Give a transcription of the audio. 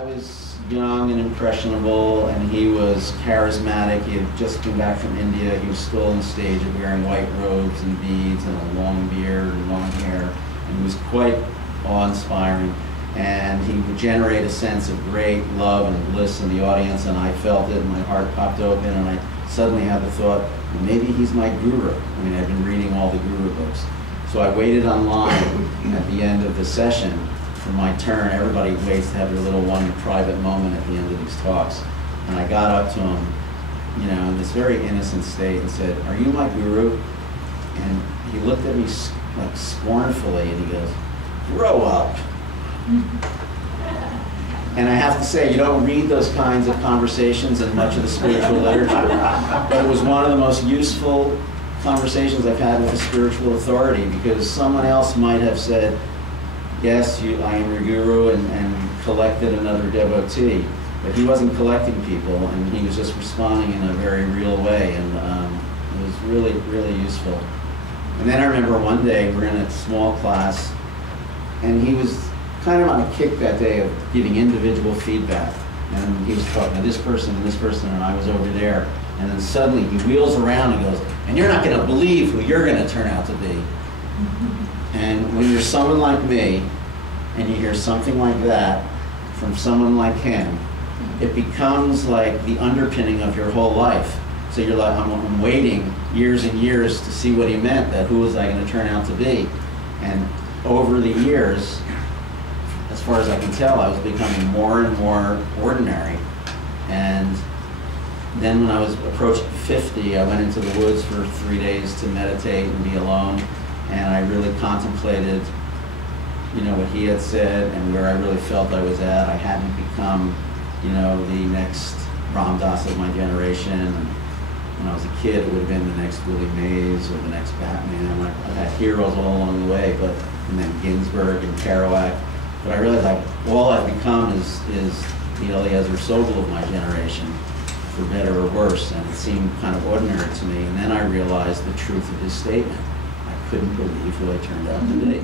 I was young and impressionable, and he was charismatic. He had just come back from India. He was still on the stage of wearing white robes and beads and a long beard and long hair. And he was quite awe-inspiring. And he would generate a sense of great love and bliss in the audience, and I felt it, and my heart popped open, and I suddenly had the thought, well, maybe he's my guru. I mean, I've been reading all the guru books. So I waited online at the end of the session for my turn. Everybody waits to have their little one private moment at the end of these talks. And I got up to him, you know, in this very innocent state and said, "Are you my guru?" And he looked at me like scornfully, and he goes, "Grow up." And I have to say, you don't read those kinds of conversations in much of the spiritual literature, but it was one of the most useful conversations I've had with a spiritual authority, because someone else might have said, "Yes, I am your guru," and collected another devotee. But he wasn't collecting people, and he was just responding in a very real way, and it was really, really useful. And then I remember one day, we're in a small class, and he was kind of on a kick that day of giving individual feedback. And he was talking to this person and this person, and I was over there. And then suddenly he wheels around and goes, "And you're not going to believe who you're going to turn out to be." And when you're someone like me, and you hear something like that from someone like him, it becomes like the underpinning of your whole life. So you're like, I'm waiting years and years to see what he meant, that who was I going to turn out to be. And over the years, as far as I can tell, I was becoming more and more ordinary. And then when I was approaching 50, I went into the woods for 3 days to meditate and be alone. And I really contemplated, you know, what he had said and where I really felt I was at. I hadn't become, you know, the next Ram Dass of my generation. And when I was a kid, it would have been the next Willie Mays or the next Batman. I had heroes all along the way, and then Ginsberg and Kerouac. But I realized like all I've become is the Eliezer Sobel of my generation, for better or worse, and it seemed kind of ordinary to me. And then I realized the truth of his statement. I couldn't believe who I turned out to be.